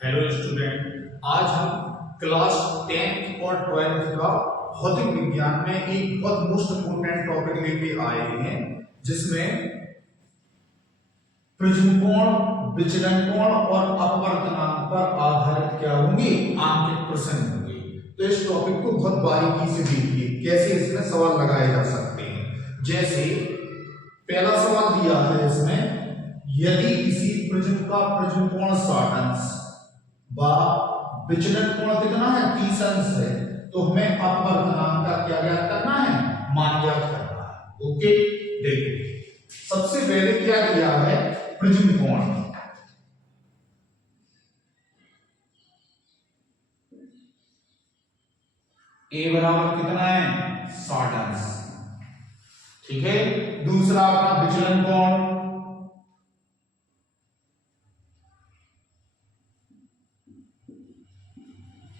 Hello student, आज हम class 10th और 12th का भौतिक विज्ञान में एक बहुत मोस्ट इम्पोर्टेंट टॉपिक लेके आए हैं, जिसमें प्रिज्म कोण, विचलन कोण और अपवर्तनांक पर आधारित क्या होंगे, आंतरिक प्रश्न होंगे। तो इस टॉपिक को बहुत बारीकी से देखिए, कैसे इसमें सवाल लगाए जा सकते हैं। जैसे पहला सवाल दिया है इसमें, यदि किसी प्रिज्म का प्रिज्म कोण 60 अंश व विचलन कोण कितना है 30 अंश है, तो हमें अपवर्तनांक का क्या ज्ञात करना है, मान ज्ञात करना है। ओके, देखो सबसे पहले क्या दिया है, प्रिज्म कोण। ए बराबर कितना है 60 अंश, ठीक है। दूसरा अपना विचलन कोण,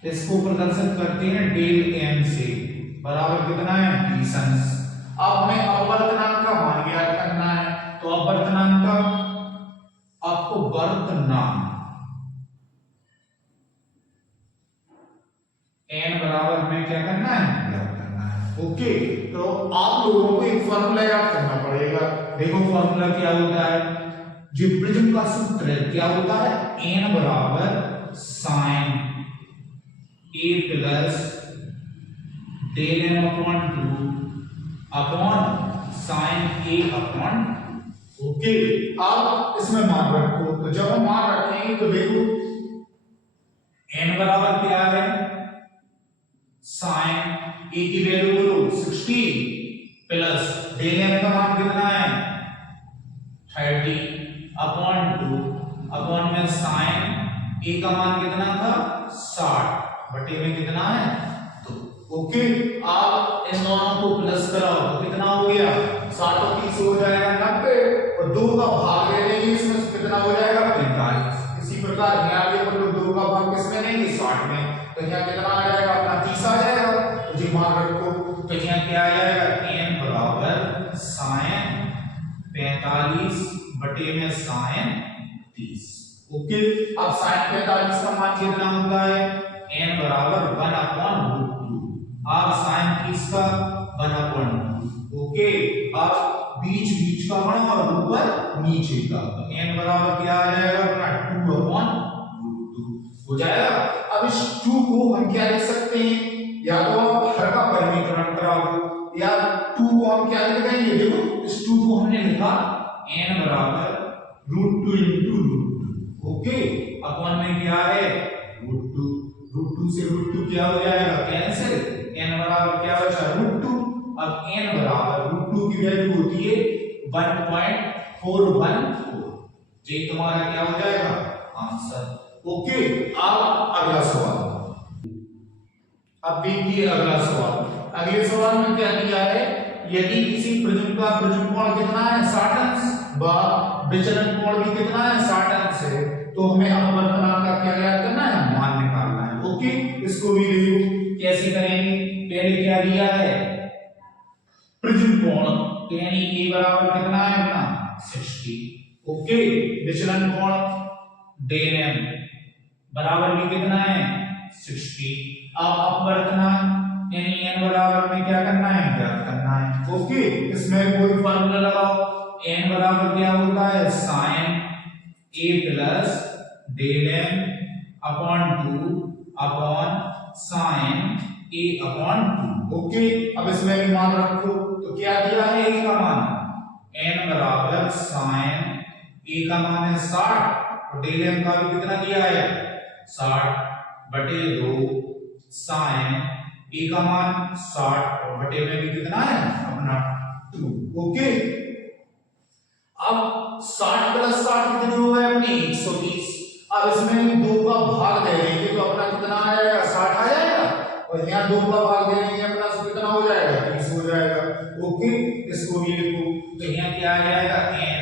इसको प्रदर्शित करते हैं डेल एम से, बराबर कितना है 30 अंश। अब हमें अपवर्तनांक का मान ज्ञात करना है, तो अपवर्तनांक का अपवर्तनांक n बराबर हमें क्या करना है, ज्ञात करना है। ओके, तो आप लोगों को एक फार्मूला याद करना पड़ेगा। देखो फार्मूला क्या होता है, जो प्रिज्म का सूत्र है क्या होता है, n बराबर sine a plus del m upon 2 upon sine a upon. Okay, अब इसमें मान रखो, तो जब हम मान रखेंगे तो देखो n बराबर क्या है, साइन a की वैल्यू बोलो 60 प्लस डेल m का मान कितना है 30 अपॉन 2 अपॉन में साइन a का मान कितना था 60 बटे में कितना है 2। ओके, आप इन दोनों को प्लस कराओ तो कितना हो गया 60 और 30 हो जाएगा 90, और 2 का भाग ले लेंगे इसमें कितना हो जाएगा 45। इसी प्रकार यहाँ पे हम लोग 2 का भाग किसमें लेंगे 60 में, तो यहाँ कितना आ जाएगा अपना 30 आ जाएगा। तो जी मान रखो, तो यहाँ क्या आ जाएगा n बराबर साइन 45 बटे में साइन 30। ओके, अब साइन 45 का मान कितना होता है, n बराबर 1/√2। अब साइन 30 का 1/2। ओके, अब बीच बीच का मान और ऊपर नीचे का, तो n बराबर क्या आ जाएगा अपना 2/√2 हो जाएगा। अब इस 2 को हम क्या लिख सकते हैं, या तो आप हर का परिमीकरण कराओ, या 2 को हम क्या लिख देंगे, देखो इस 2 को हमने लिखा n बराबर √2 × √2। ओके, अपॉन में क्या है √2 से √2 क्या हो जाएगा कैंसिल, n बराबर क्या बचा √2। अब n बराबर √2 की वैल्यू होती है 1.414, ये तुम्हारा क्या हो जाएगा आंसर। ओके, अब अगला सवाल, अब देखिए अगला सवाल। अगले सवाल में क्या दिया है, यदि किसी प्रिज्म का प्रिज्म कोण कितना है 60 अंश व विचलन कोण भी कितना है 60 अंश है, तो हमें अपवर्तनांक का क्या ज्ञात करना है, मान निकालना है। ओके, इसको भी देखो कैसे करेंगे। पहले क्या दिया है, प्रिज्म कोण यानी a बराबर कितना है अपना 60। ओके, विचलन कोण डेल m बराबर भी कितना है 60। अब अपवर्तनांक यानी n बराबर में क्या करना है, ज्ञात करना है। ओके, इसमें कोई फार्मूला लगाओ, n बराबर क्या होता है sine a plus del m upon 2 upon sine a upon 2। Okay, अब इसमें भी मान रखो, तो क्या दिया है a का मान, n बराबर साइन a का मान है 60 और डेल m का भी कितना दिया है 60 बटे 2 साइन a का मान 60 और बटे में भी कितना है अपना 2। ओके, अब 60 प्लस 60 कितने हो गए अपने 120। अब इसमें 2 का भाग दे देंगे तो अपना कितना आ जाएगा 60 आ जाएगा, और यहाँ 2 का भाग दे देंगे अपना तो कितना हो जाएगा 30 हो जाएगा। ओके, इसको भी लिखो, तो यहाँ क्या आ जाएगा n।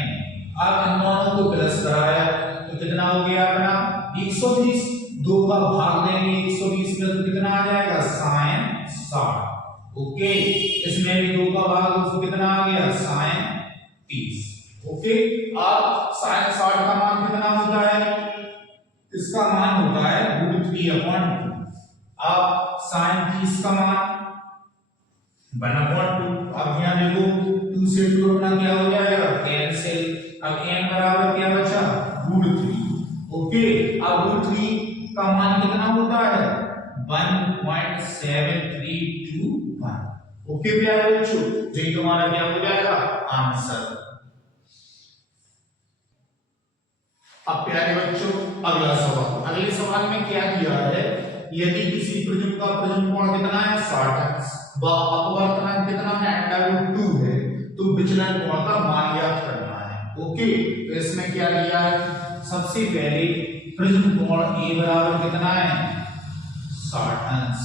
अब इन दोनों को प्लस कराया तो कितना हो गया अपना 120, 2 का भाग देंगे 120 में तो कितना आ जाएगा साइन 60। ओके, इसमें भी 2 का भाग तो कितना आ गया साइन 30। ओके, अब साइन 60 का मान कितना होता है इसका मान होता है √3/2। अब साइन 30 का मान 1/2। अब यहाँ देखो 2 से 2 अपना क्या हो जाएगा, कैंसिल। अब n बराबर क्या बचा, √3। ओके, अब √3 का मान कितना होता है, 1.7321। ओके प्यारे बच्चों, ये तुम्हारा क्या हो जाएगा, आंसर। अब प्यारे बच्चों अगला सवाल, अगले सवाल में क्या दिया है, यदि किसी प्रिज्म का प्रिज्म कोण कितना है 60 अंश व अपवर्तनांक कितना है √2 है, तो विचलन कोण का मान ज्ञात करना है। ओके, तो इसमें क्या दिया है, सबसे पहले प्रिज्म कोण A बराबर कितना है 60 अंश।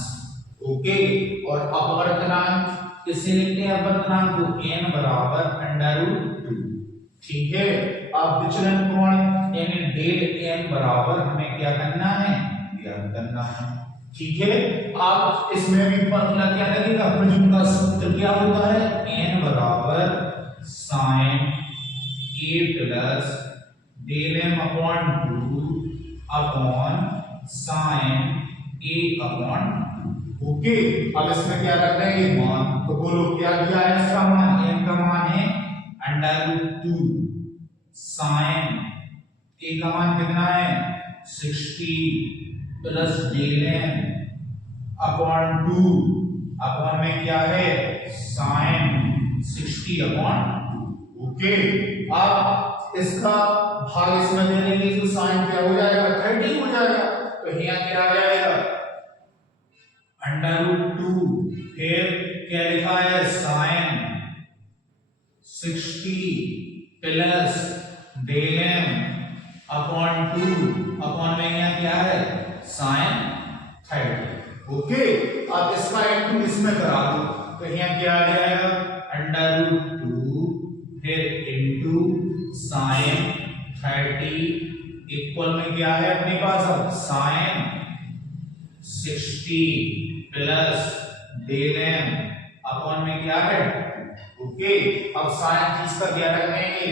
ओके, और अपवर्तनांक किसे लिखते हैं, अपवर्तनांक को n बराबर √2। ठीक है, अब विचलन कोण यानी डेल n बराबर हमें क्या करना है, ज्ञात करना है। ठीक है, अब इसमें भी फॉर्मूला क्या लगेगा, प्रिज्म का सूत्र क्या होता है, n बराबर sin a plus del m upon 2 upon sin a upon 2। Okay, अब इसमें क्या रखना है, ये मान, तो बोलो क्या दिया है इसका मान, n का मान है √2 sin a का मान कितना है 60 plus del m upon 2 upon में क्या है sin 60/2। ओके, अब इसका भाग इसमें दे देंगे तो sin क्या हो जाएगा 30 हो जाएगा, तो यहाँ क्या आ जाएगा √2, फिर क्या लिखा है sin 60 plus del m upon 2 upon में यहाँ क्या है sin 30। ओके, अब इसका इनटू इसमें करा दो, तो यहाँ क्या आ जाएगा √2 फिर इनटू sin 30 इक्वल में क्या है अपने पास, अब sin 60 plus del m upon में क्या है। ओके, अब sin 30 का क्या रखेंगे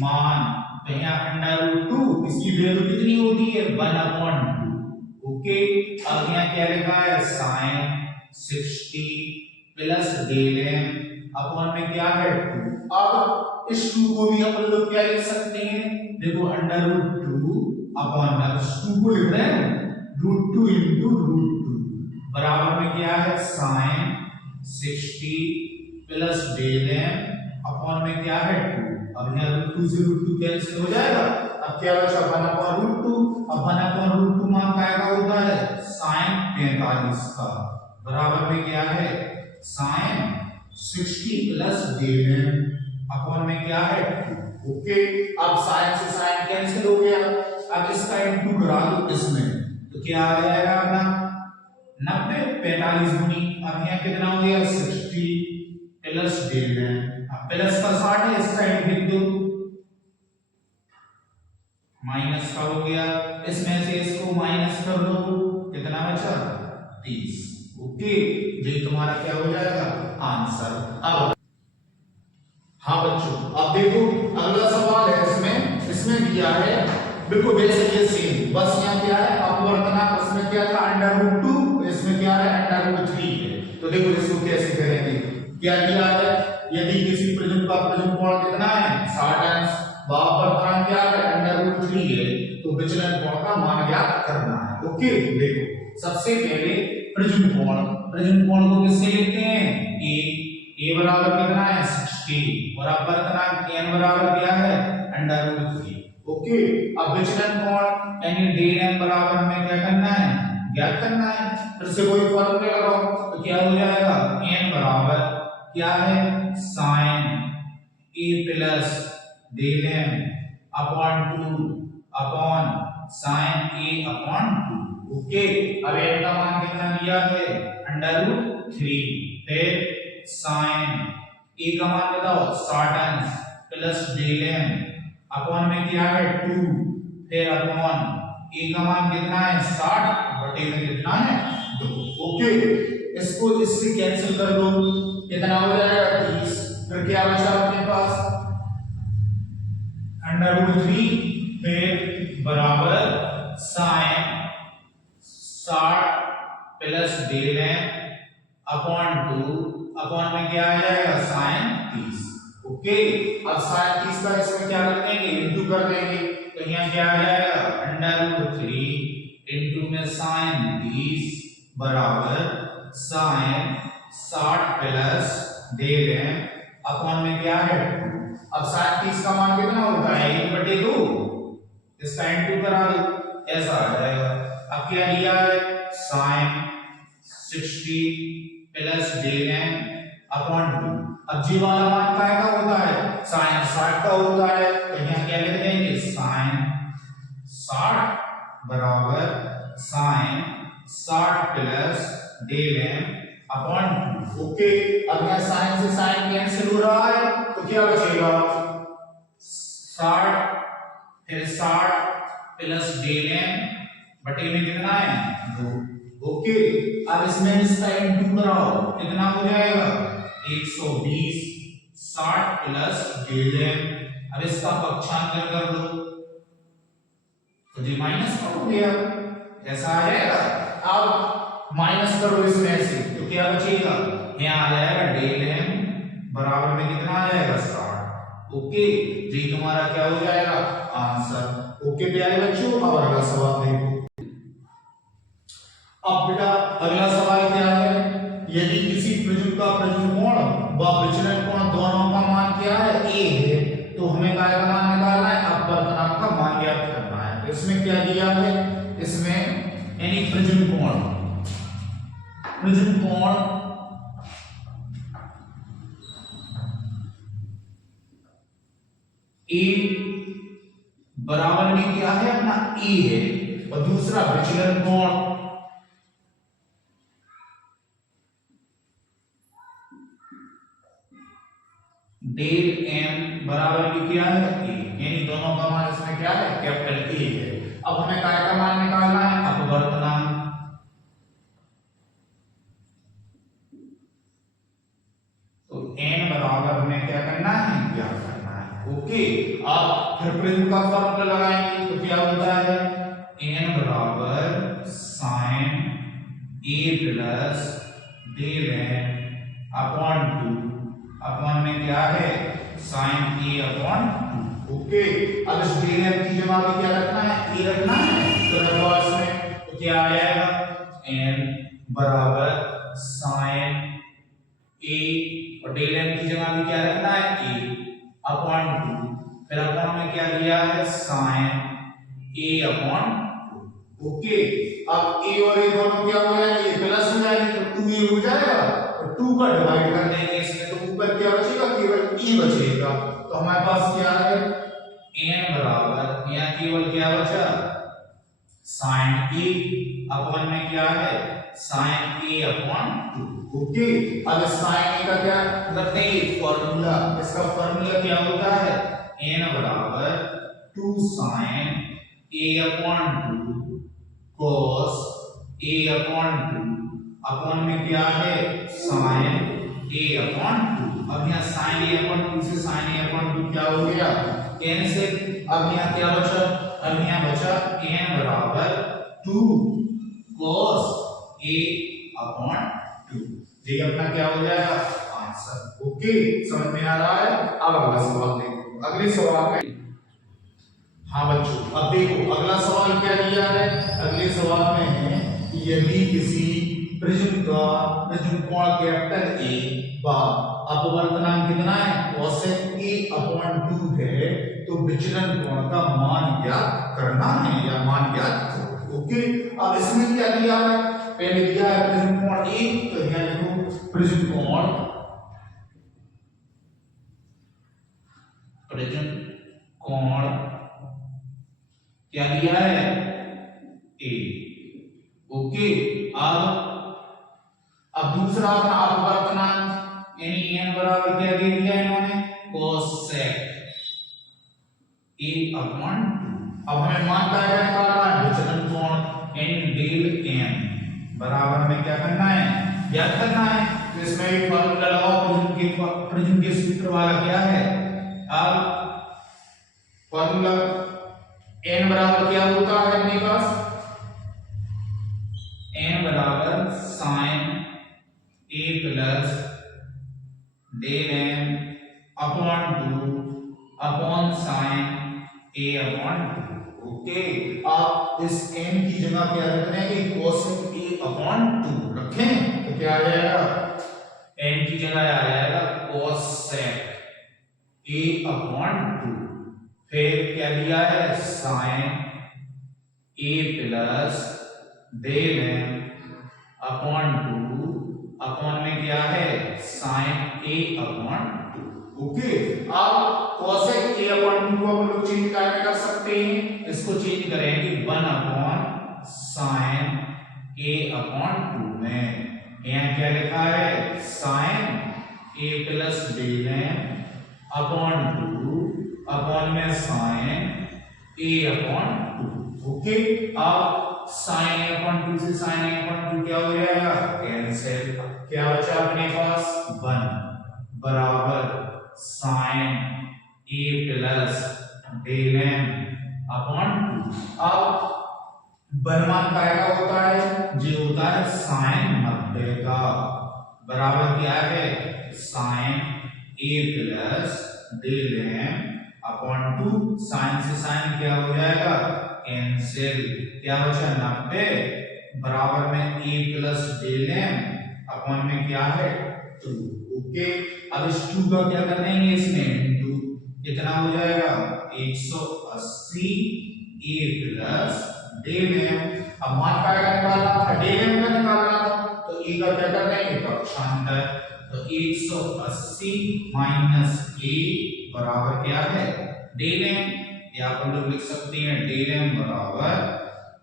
मान, तो यहाँ √2 इसकी वैल्यू कितनी होती है 1/2। ओके, अब यहाँ क्या लिखा है sin 60 plus del m upon में क्या है 2। अब इस 2 को भी हम लोग क्या लिख सकते हैं, देखो √2 अपॉन 2 को लिख रहे हैं √2 into √2 बराबर में क्या है sin 60 plus del m upon में क्या है 2। अब यहाँ √2 से √2 कैंसिल हो जाएगा, अब क्या बचा 1/√2। अब 1/√2 मान क्या होता है sin 45 का बराबर में क्या है sin 60 plus del m upon में क्या है 2। ओके, अब sin से sin कैंसिल हो गया, अब इसका इनटू करा दो इसमें, तो क्या आ जाएगा अपना 90 45 गुनी, अब यहाँ कितना हो गया 60 प्लस डेल m, अब प्लस का 60 है इस साइड लिख दो, माइनस का हो गया, इसमें से इसको माइनस कर दो, कितना बचा 30। ओके, ये तुम्हारा क्या हो जाएगा आंसर। अब हाँ बच्चों, अब देखो अगला सवाल है, इसमें दिया है बिल्कुल वैसे ये सेम, बस यहाँ क्या है अपवर्तनांक, उसमें क्या था √2, इसमें क्या है √3 है। तो देखो इसको कैसे करेंगे, क्या दिया है, यदि किसी प्रिज्म का प्रिज्म कोण कितना है 60 अंश व अपवर्तनांक क्या है √3 है, तो विचलन कोण का मान ज्ञात करना है। ओके, देखो सबसे पहले प्रिज्म कोण को किससे लिखते हैं a बराबर कितना है 60 और अपवर्तनांक n बराबर क्या है √3। ओके, अब विचलन कोण यानी डेल m बराबर हमें क्या करना है ज्ञात करना है, फिर से कोई फॉर्मूला लगाओ, तो क्या हो जाएगा n बराबर क्या है sin a plus del m upon 2 upon sin a upon 2। Okay, अब n का मान कितना दिया है √3, फिर sin a का मान बताओ 60 अंश प्लस डेल m अपॉन में क्या है 2, फिर अपॉन a का मान कितना है 60 बटे में कितना है 2। ओके, इसको इससे कैंसिल कर दो, कितना हो जाएगा 30, फिर क्या बचा अपने पास √3 फिर बराबर sine 60 plus del m upon 2 upon में क्या आ जाएगा साइन 30। ओके, अब साइन 30 का इसमें क्या कर देंगे इंटू कर देंगे, तो यहाँ क्या आ जाएगा √3 इंटू में साइन 30 बराबर sine 60 plus del m upon में क्या है 2। अब साइन 30 का मान कितना होता है 1/2, इसका इंटू करा दो ऐसा आ जाएगा। अब क्या लिया है sine 60 plus del m upon 2। अब जी वाला मान काय का होता है साइन 60 का होता है, तो यहाँ क्या लिख देंगे साइन 60 बराबर sine 60 plus del m upon 2। Okay, अब यहाँ साइन से साइन कैंसिल हो रहा है तो क्या बचेगा 60 फिर 60 प्लस डेल एम बटे में कितना है 2। ओके, अब इसमें इसका इंटू कराओ कितना हो जाएगा 120 60 प्लस डेल एम। अब इसका पक्षांतर कर दो तो जी माइनस का हो गया ऐसा आ जाएगा। अब माइनस करो इसमें से तो क्या बचेगा यहाँ आ जाएगा डेल एम बराबर में कितना आ जाएगा 60। ओके, जी तुम्हारा क्या हो जाएगा आंसर। ओके प्यारे बच्चों, अब अगला सवाल देखो। अब बेटा अगला सवाल क्या है, यदि किसी प्रिज्म का प्रिज्म कोण व विचलन कोण दोनों का मान क्या है a है, तो हमें काय का मान निकालना है अपवर्तनांक का मान ज्ञात करना है। तो इसमें क्या दिया है, इसमें यानी प्रिज्म कोण a बराबर में क्या है अपना a है, और दूसरा विचलन कोण डेल एम बराबर भी क्या है a, यानी दोनों का मान इसमें क्या है कैपिटल A है। अब हमें काय का मान निकालना है अपवर्तनांक, तो n बराबर हमें क्या करना है ज्ञात करना है। ओके, अब फिर प्रिज्म का फॉर्मूला लगाएंगे तो क्या होता है n बराबर sine a plus del m upon 2 upon में क्या है साइन a अपॉन 2। ओके, अब इस डेल एम की जगह पे क्या रखना है a रखना है, तो रिवर्स में तो क्या आ जाएगा n बराबर साइन a और डेल एम की जगह पे क्या रखना है a अपॉन 2, फिर अपॉन में क्या दिया है साइन a अपॉन 2। ओके, अब a और a दोनों क्या हो जाएंगे प्लस हो जाएंगे तो 2a हो जाएगा, तो 2 का डिवाइड कर देंगे इसमें तो ऊपर क्या बचेगा केवल e बचेगा। तो हमारे पास क्या है n बराबर यहाँ केवल क्या बचा साइन a अपॉन में क्या है साइन a अपॉन 2। ओके, अब साइन a का क्या करते हैं फॉर्मूला, इसका फॉर्मूला क्या होता है n बराबर 2 sine a upon 2 cos a upon 2 upon में क्या है साइन a अपॉन 2। अब यहाँ साइन a अपॉन 2 से साइन a अपॉन 2 क्या हो गया कैंसिल। अब यहाँ क्या बचा, अब यहाँ बचा n बराबर 2 cos a अपॉन 2। ये अपना क्या हो जाएगा आंसर। ओके, समझ में आ रहा है। अब अगला सवाल देखो, अगले सवाल में हाँ बच्चों अब देखो अगला सवाल क्या दिया है, अगले सवाल में है यदि किसी प्रिज्म का प्रिज्म कोण कैपिटल A व अपवर्तनांक कितना है cosec A अपॉन 2 है, तो विचलन कोण का मान ज्ञात करना है या मान ज्ञात करो। ओके, अब इसमें क्या दिया है, पहले दिया है प्रिज्म कोण A, तो यहाँ लिखो प्रिज्म कोण क्या दिया है A। ओके, अब दूसरा अपना अपवर्तनांक यानी n बराबर क्या दे दिया इन्होंने cosec a अपॉन 2। अब हमें मान का क्या निकालना है विचलन कोण n डेल m बराबर में क्या करना है ज्ञात करना है। तो इसमें एक फॉर्मूला लगाओ प्रिज्म के सूत्र वाला क्या है, अब फॉर्मूला n बराबर क्या होता है अपने पास, n बराबर sine a plus del m upon 2 upon sine a upon 2। Okay, आप इस n की जगह क्या रख रहे हैं, कोसेक a अपॉन 2 रखें तो क्या आ जाएगा, n की जगह आ जाएगा कोसेक a अपॉन 2, फिर क्या दिया है sine a plus del m upon 2 upon में क्या है साइन a अपॉन 2। ओके, आप कोसेक a अपॉन 2 को हम लोग चेंज कर सकते हैं, इसको चेंज करेंगे 1 अपॉन साइन a अपॉन 2 में। यहाँ क्या लिखा है sine a plus del m upon 2 upon में साइन a अपॉन 2। ओके, आप साइन a अपॉन 2 से साइन a अपॉन 2 क्या हो जाएगा, कैंसिल, क्या बचा अपने पास 1 बराबर sine a plus del m upon 2। अब बनमान का होता है जो होता है साइन 90 का, बराबर क्या है sine a plus del m upon 2, sine से साइन क्या हो जाएगा कैंसिल, क्या बचा 90 बराबर में a plus del m upon में क्या है 2। ओके, अब इस 2 का क्या कर देंगे इसमें इंटू, कितना हो जाएगा 180 a प्लस डेल m। अब मान का निकालना था, डेल m का निकालना था, तो a का क्या कर देंगे पक्षांतर, तो 180 माइनस a बराबर क्या है डेल m, या आप लोग लिख सकते हैं डेल m बराबर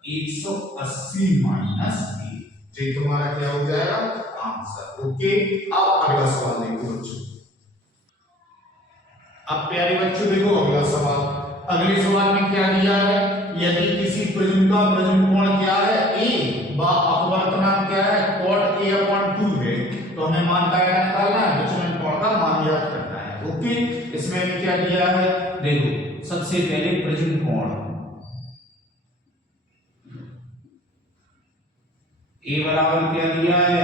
180 माइनस a, ये तुम्हारा क्या हो जाएगा आंसर। ओके, अब अगला सवाल देखो बच्चों। अब प्यारे बच्चों देखो अगला सवाल, अगले सवाल में क्या दिया है, यदि किसी प्रिज्म का प्रिज्म कोण क्या है a व अपवर्तनांक क्या है cot a अपॉन 2 है, तो हमें मान का निकालना है, विचलन कोण का मान ज्ञात करना है। ओके, इसमें भी क्या दिया है, देखो सबसे पहले प्रिज्म कोण a बराबर क्या दिया है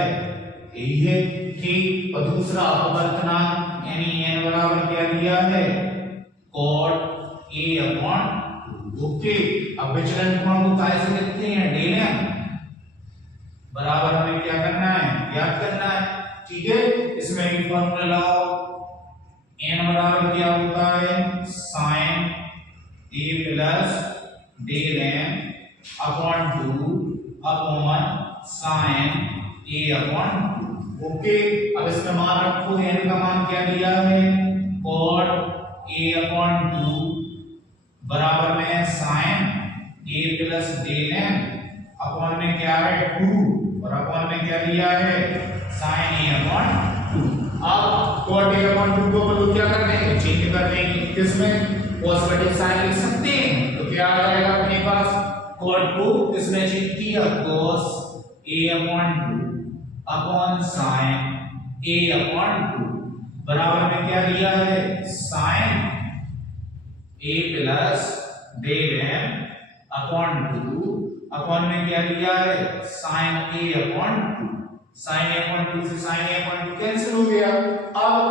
यही है, ठीक, और दूसरा अपवर्तनांक यानी n बराबर क्या दिया है cot a अपॉन 2। ओके, अब विचलन कोण को कैसे लिखते हैं डेल m बराबर हमें क्या करना है ज्ञात करना है, ठीक है, इसमें भी फॉर्मूला लगाओ, n बराबर क्या होता है sine a plus del m upon 2 upon sine a upon 2। Okay, अब इसका मान रखो, n का मान क्या दिया है cot a अपॉन 2 बराबर में है sine a plus del m upon में क्या है 2 और अपॉन में क्या दिया है साइन a अपॉन 2। अब cot a अपॉन 2 को हम लोग क्या कर देंगे चेंज कर देंगे, किसमें cos बटे sin लिख सकते हैं, तो क्या आ जाएगा अपने पास cot को किसमें चेंज किया cos a upon 2 upon sin a upon 2 बराबर में क्या दिया है sin a plus del m upon 2 upon में क्या दिया है sin a upon 2, sin a upon 2 से sin a अपॉन 2 कैंसिल हो गया। अब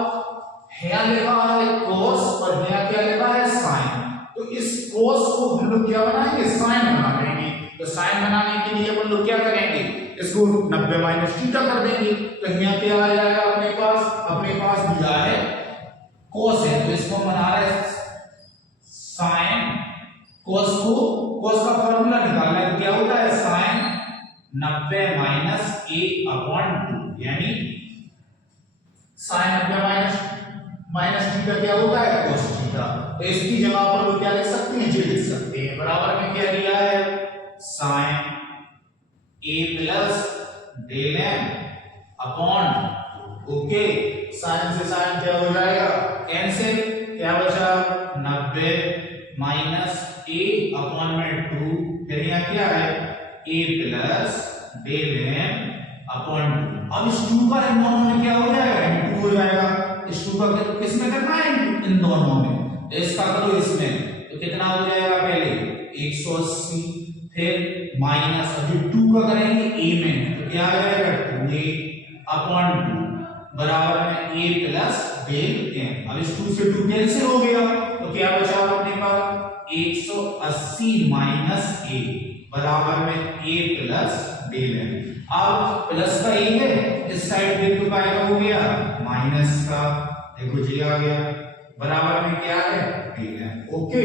यहाँ लिखा है cos और यहाँ क्या लिखा है sin, तो इस cos को हम लोग क्या बनाएंगे sin बना देंगे, तो sin बनाने के लिए हम लोग क्या करेंगे इसको 90 माइनस थीटा कर देंगे, तो यहाँ क्या आ जाएगा अपने पास दिया है cos है, तो इसको बना रहे sin, cos का फॉर्मूला निकालना है, क्या होता है sin 90 माइनस a अपॉन 2, यानी sin 90 माइनस थीटा क्या होता है cos थीटा, तो इसकी जगह पर लोग क्या लिख सकते हैं जी लिख सकते हैं, बराबर में क्या दिया है sin a plus del m upon, okay, sin से sin क्या हो जाएगा कैंसिल, क्या बचा 90 माइनस a अपॉन में 2, फिर यहाँ क्या है a plus del m upon 2। अब इस 2 का इन दोनों में क्या हो जाएगा इंटू हो जाएगा, इस 2 का किस में करना है इन दोनों में, तो इसका करो इसमें, तो कितना हो जाएगा पहले 180 फिर माइनस अभी 2 का करेंगे a में तो क्या आ जाएगा 2a अपॉन 2 बराबर में a प्लस डेल m। अब इस 2 से 2 कैंसिल हो गया तो क्या बचा अपने पास 180 माइनस a बराबर में a प्लस डेल m। अब प्लस का a है इस साइड देखो तो क्या हो गया माइनस का देखो जी आ गया बराबर में क्या है डेल m। ओके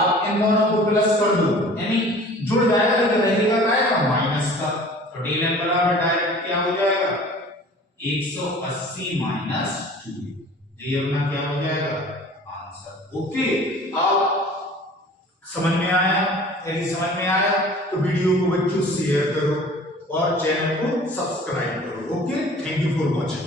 अब इन दोनों को प्लस कर दो यानी जुड़ जाएगा तो रहेगा क्या का माइनस का तो डेल m बराबर डायरेक्ट क्या हो जाएगा 180 माइनस 2 ये अपना क्या हो जाएगा आंसर। ओके अब समझ में आया? यदि समझ में आया तो वीडियो को बच्चों शेयर करो और चैनल को सब्सक्राइब करो। Okay thank you for watching.